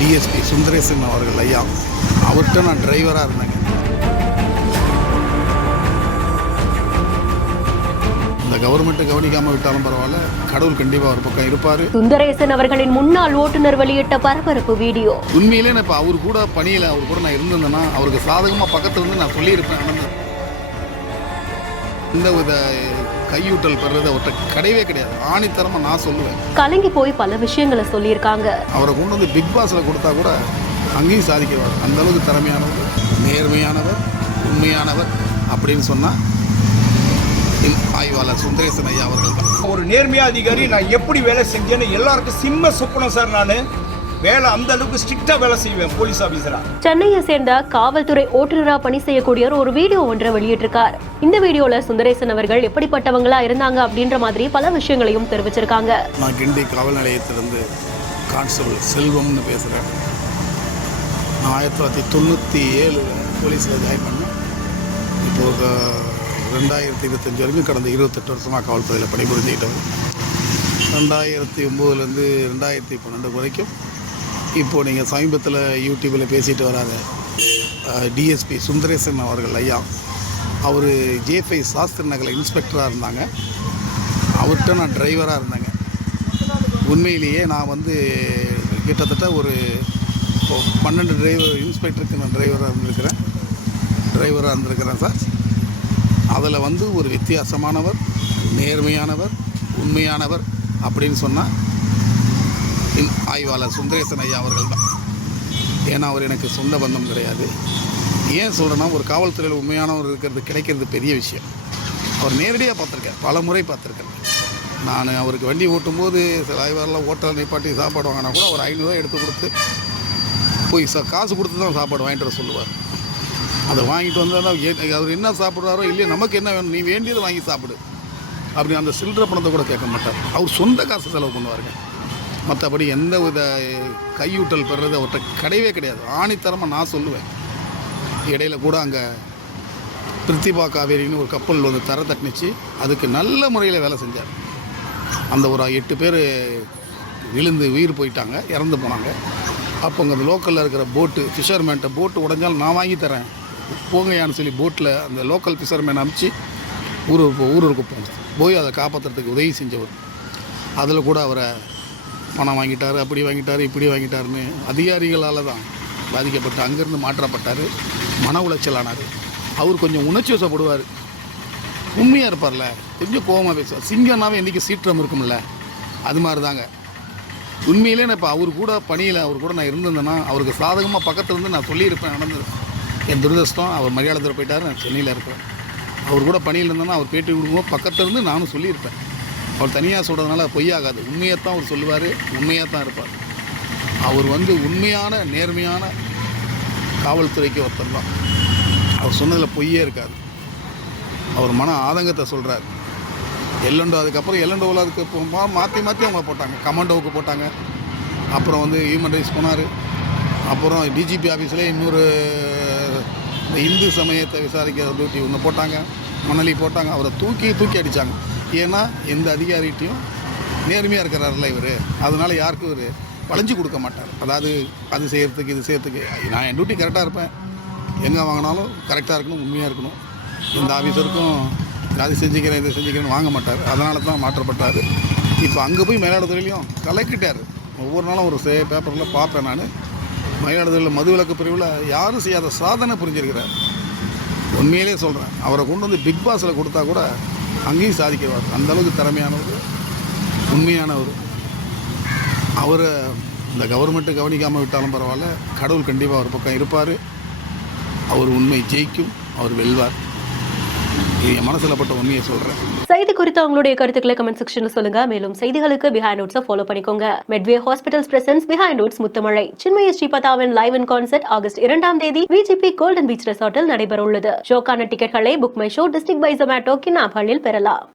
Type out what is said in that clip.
DSP Sundaresan அவர்கள் ஐயா, அவர்கிட்ட நான் டிரைவராக இருந்தேங்க. இந்த கவர்மெண்ட் கவனிக்காம விட்டாலும் பரவாயில்ல, கடவுள் கண்டிப்பாக ஒரு பக்கம் இருப்பார். சுந்தரேசன் அவர்களின் முன்னாள் ஓட்டுநர் வெளியிட்ட பரபரப்பு வீடியோ. உண்மையிலே நான் இப்போ அவர் கூட பணியில் அவர் கூட நான் இருந்திருந்தேன்னா அவருக்கு சாதகமாக பக்கத்தில் இருந்து நான் சொல்லியிருப்பேன். நடந்தது இந்த வித கையூட்டல் பெறுறது அவர்கிட்ட கிடையவே கிடையாது. ஆணித்தரமாக நான் சொல்லுவேன். கலங்கி போய் பல விஷயங்களை சொல்லியிருக்காங்க. அவரை கொண்டு வந்து பிக் பாஸில் கொடுத்தா கூட அங்கேயும் சாதிக்கிறவர். அந்த அளவுக்கு திறமையானவர், நேர்மையானவர், உண்மையானவர் அப்படின்னு சொன்னால் ஆய்வாளர் சுந்தரேசன் ஐயா அவர்கள் தான். ஒரு நேர்மையா அதிகாரி நான் எப்படி வேலை செஞ்சேன்னு எல்லாருக்கும் சிம்ம சொப்பனம் சார். நான் வேலை அந்த அளவுக்கு ஸ்ட்ரிக்டா வேலை செய்வேன் போலீஸ் ஆபீசரா. சென்னையை சேர்ந்த காவல்துறை ஓட்டுநரா பணி செய்யக்கூடியவர் ஒரு வீடியோ ஒன்றை வெளியிட்டிருக்கார். இந்த வீடியோல சுந்தரேசன் அவர்கள் எப்படிப்பட்டவங்களா இருந்தாங்க அப்படின்ற மாதிரி பல விஷயங்களையும் தெரிவிச்சிருக்காங்க. நான் கிண்டி காவல் நிலையத்திலிருந்து கான்ஸ்டபிள் செல்வம்னு பேசுகிறேன். நான் 1997 போலீஸில் ஜாயின் பண்ணேன். இப்போது 2025 வரைக்கும் கடந்த 28 வருஷமாக காவல்துறையில் பணிபுரிஞ்சுக்கிட்டோம். 2009 2012 வரைக்கும் இப்போது நீங்கள் சமீபத்தில் யூடியூப்பில் பேசிட்டு வராத டிஎஸ்பி சுந்தரேசன் அவர்கள் ஐயா, அவர் ஜே5 சாஸ்திரி நகரில் இன்ஸ்பெக்டராக இருந்தாங்க. அவர்கிட்ட நான் டிரைவராக இருந்தேங்க. உண்மையிலேயே நான் கிட்டத்தட்ட ஒரு 12 இன்ஸ்பெக்டருக்கு நான் டிரைவராக இருந்திருக்கிறேன் சார். அதில் ஒரு வித்தியாசமானவர், நேர்மையானவர், உண்மையானவர் அப்படின்னு சொன்னால் ஆய்வாளர் சுந்தரேசன் ஐயா அவர்கள் தான். ஏன்னா அவர் எனக்கு சொந்த பந்தம் கிடையாது. ஏன் சொல்கிறேன்னா, ஒரு காவல்துறையில் உண்மையானவர் கிடைக்கிறது பெரிய விஷயம். அவர் நேரடியாக பார்த்துருக்கார், பல முறை பார்த்துருக்கேன். நான் அவருக்கு வண்டி ஓட்டும்போது சில ஆய்வாளர்லாம் ஹோட்டல் நிப்பாட்டி சாப்பாடு வாங்கினா கூட ஒரு 500 எடுத்து கொடுத்து போய் காசு கொடுத்து தான் சாப்பாடு வாங்கிட்டு வர சொல்லுவார். அதை வாங்கிட்டு வந்தால் அவர் என்ன சாப்பிட்றாரோ இல்லையோ, நமக்கு என்ன வேணும், நீ வேண்டியதை வாங்கி சாப்பிடு அப்படி அந்த சில்லறை பணத்தை கூட கேட்க மாட்டார். அவர் சொந்த காசு செலவு பண்ணுவாருங்க. மற்றபடி எந்த வித கையூட்டல் பெறுறது அவர்கிட்ட கிடையவே கிடையாது. ஆணித்தரமாக நான் சொல்லுவேன். இடையில கூட அங்கே பிரித்திபா காவேரின்னு ஒரு கப்பல் தர தட்டுனுச்சு. அதுக்கு நல்ல முறையில் வேலை செஞ்சார். அந்த ஒரு 8 பேர் விழுந்து உயிர் போயிட்டாங்க, இறந்து போனாங்க. அப்போ அங்கே அந்த லோக்கலில் இருக்கிற ஃபிஷர்மேன்ட்ட போட்டு உடஞ்சாலும் நான் வாங்கி தரேன் போங்கயான்னு சொல்லி போட்டில் அந்த லோக்கல் ஃபிஷர்மேன் அனுப்பிச்சு ஊருக்கு போய் அதை காப்பாற்றுறதுக்கு உதவி செஞ்சவர். அதில் கூட அவரை பணம் வாங்கிட்டார், அப்படி வாங்கிட்டார், இப்படி வாங்கிட்டாருன்னு அதிகாரிகளால் தான் பாதிக்கப்பட்டு அங்கேருந்து மாற்றப்பட்டார். மன உளைச்சலானார். அவர் கொஞ்சம் உணர்ச்சி வசப்படுவார், உண்மையாக இருப்பார்ல, கொஞ்சம் கோபமாக பேசுவார். சிங்கம்னாவே என்றைக்கு சீற்றம் இருக்கும்ல, அது மாதிரி தாங்க. உண்மையிலே நான் இப்போ அவர் கூட பணியில் அவர் கூட நான் இருந்திருந்தேன்னா அவருக்கு சாதகமாக பக்கத்தில் இருந்து நான் சொல்லியிருப்பேன். நடந்தது என் துரதிர்ஷ்டம். அவர் மரியாதை போயிட்டார். நான் சென்னையில் இருக்கிறேன். அவர் கூட பணியில் இருந்தேன்னா அவர் பேட்டி கொடுக்கும்போது பக்கத்தில் இருந்து நானும் சொல்லியிருப்பேன். அவர் தனியாக சொல்கிறதுனால பொய்யாகாது. உண்மையாக அவர் சொல்லுவார், உண்மையாக தான் இருப்பார். அவர் உண்மையான நேர்மையான காவல்துறைக்கு ஒருத்தர் தான். அவர் சொன்னதில் பொய்யே இருக்காது. அவர் மன ஆதங்கத்தை சொல்கிறார். எல்லண்டோ, அதுக்கப்புறம் எல்லண்டோவில் அதுக்கு மாற்றி அவங்க போட்டாங்க. கமாண்டோவுக்கு போட்டாங்க. அப்புறம் ஹியூமன் ரைட்ஸ் போனார். அப்புறம் டிஜிபி ஆஃபீஸில் இன்னொரு இந்த இந்து சமயத்தை விசாரிக்கிற டியூட்டி ஒன்று போட்டாங்க. மணலி போட்டாங்க. அவரை தூக்கி அடித்தாங்க. ஏன்னா எந்த அதிகாரிகிட்டையும் நேர்மையாக இருக்கிறாரில்ல இவர், அதனால் யாருக்கும் இவர் வளைஞ்சு கொடுக்க மாட்டார். அதாவது அது செய்கிறதுக்கு இது செய்கிறதுக்கு நான் என் டியூட்டி கரெக்டாக இருப்பேன். எங்கே வாங்கினாலும் கரெக்டாக இருக்கணும், உண்மையாக இருக்கணும். இந்த ஆஃபீஸருக்கும் அது செஞ்சுக்கிறேன் இதை செஞ்சுக்கிறேன்னு வாங்க மாட்டார். அதனால தான் மாற்றப்பட்டார். இப்போ அங்கே போய் மயிலாடுதுறையிலையும் கலக்கிட்டார். ஒவ்வொரு நாளும் ஒரு பேப்பரில் பார்ப்பேன். நான் மயிலாடுதுறையில் மதுவிலக்கு பிரிவில் யாரும் செய்யாத சாதனை புரிஞ்சிருக்கிறார். உண்மையிலே சொல்கிறேன். அவரை கொண்டு பிக் பாஸில் கொடுத்தா கூட அங்கேயும் சாதிக்கிறவர். அந்தளவுக்கு திறமையானவர், உண்மையானவர். அவரை இந்த கவர்மெண்ட்டு கவனிக்காமல் விட்டாலும் பரவாயில்ல, கடவுள் கண்டிப்பாக ஒரு பக்கம் இருப்பார். அவர் உண்மை ஜெயிக்கும், அவர் வெல்வார். என் மனசில் பட்ட உண்மையை சொல்கிறேன். செய்தி குறித்த உங்களுடைய கருத்துக்களை கமெண்ட் செக்ஷன்ல சொல்லுங்க. மேலும் செய்திகளுக்கு பிஹைண்ட் நோட்ஸை ஃபாலோ பண்ணிக்கோங்க. Medway hospitals presents behind notes Muthumalai. Chinmayi ஸ்ரீபதாவின் லைவ் இன் கான்சர்ட் ஆகஸ்ட் 2ஆம் தேதி விஜிபி கோல்டன் பீச் ரெசார்ட்டில் நடைபெற உள்ளது. ஷோக்கான டிக்கெட்களை book my show district by Zomato கினாப்ஹள்ளில் பெறலாம்.